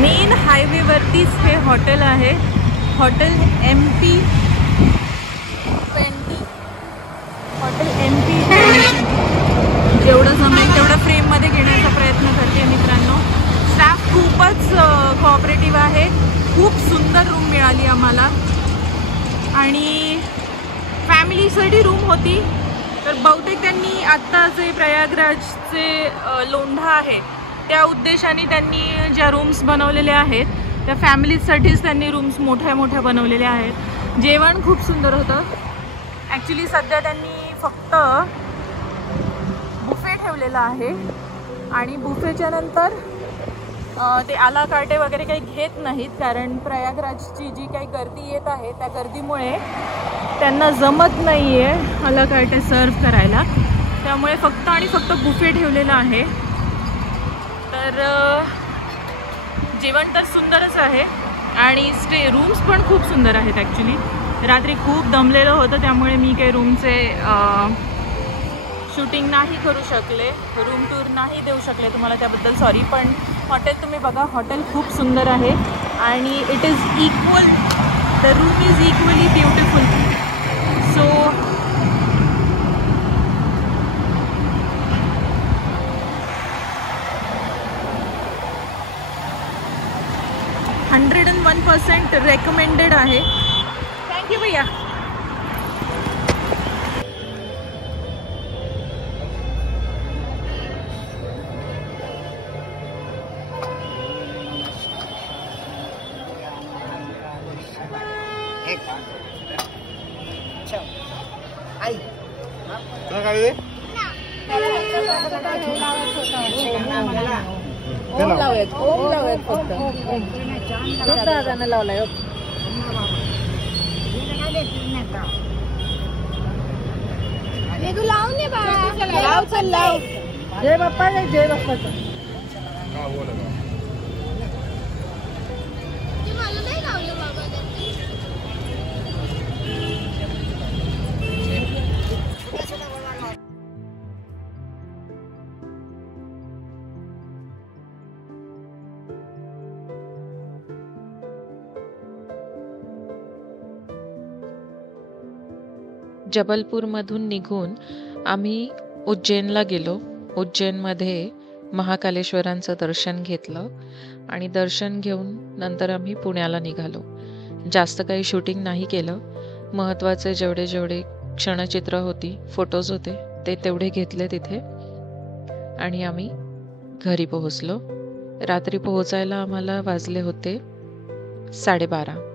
Main हायवेवरतीच हे hotel आहे, hotel MP 20, hotel MP 20. जेवढं जमेल तेवढं फ्रेममध्ये घेण्याचा प्रयत्न करते मित्रांनो. स्टाफ खूपच कोऑपरेटिव्ह आहे, खूप सुंदर रूम मिळाली आम्हाला आणि फॅमिलीसाठी रूम होती. तर बहुतेक त्यांनी आत्ता जे प्रयागराजचे लोंढा आहे त्या उद्देशाने त्यांनी ज्या रूम्स बनवलेल्या आहेत त्या फॅमिलीसाठीच त्यांनी रूम्स मोठ्या मोठ्या बनवलेल्या आहेत. जेवण खूप सुंदर होतं. ॲक्च्युली सध्या त्यांनी फक्त बुफे ठेवलेला आहे आणि बुफेच्या नंतर ते आला कार्टे वगैरे काही घेत नाहीत, कारण प्रयागराजची जी काही गर्दी येत आहे त्या गर्दीमुळे त्यांना जमत नाही आहे आला कार्टे सर्व करायला. त्यामुळे फक्त आणि फक्त बुफे ठेवलेला आहे. तर जेवण तर सुंदरच आहे आणि रूम्स पण खूप सुंदर आहेत. ॲक्च्युली रात्री खूप दमलेलं होतं त्यामुळे मी काही रूमचे शूटिंग नाही करू शकले, रूम टूर नाही देऊ शकले तुम्हाला, त्याबद्दल सॉरी. पण हॉटेल तुम्ही बघा, हॉटेल खूप सुंदर आहे आणि it is equal, the room is equally beautiful. So 101% recommended आहे. थँक्यू भैया. ओम लावूयात फक्त. लावलाय लाव, चल लाव. जय बाप्पा, जय बाप्पाचं. जबलपूरमधून निघून आम्ही उज्जैनला गेलो. उज्जैनमध्ये महाकालेश्वरांचं दर्शन घेतलं आणि दर्शन घेऊन नंतर आम्ही पुण्याला निघालो. जास्त काही शूटिंग नाही केलं. महत्त्वाचे जेवढे जेवढे क्षणचित्र होती, फोटोज होते ते तेवढे घेतले तिथे आणि आम्ही घरी पोहोचलो. रात्री पोहोचायला आम्हाला वाजले होते 12:30.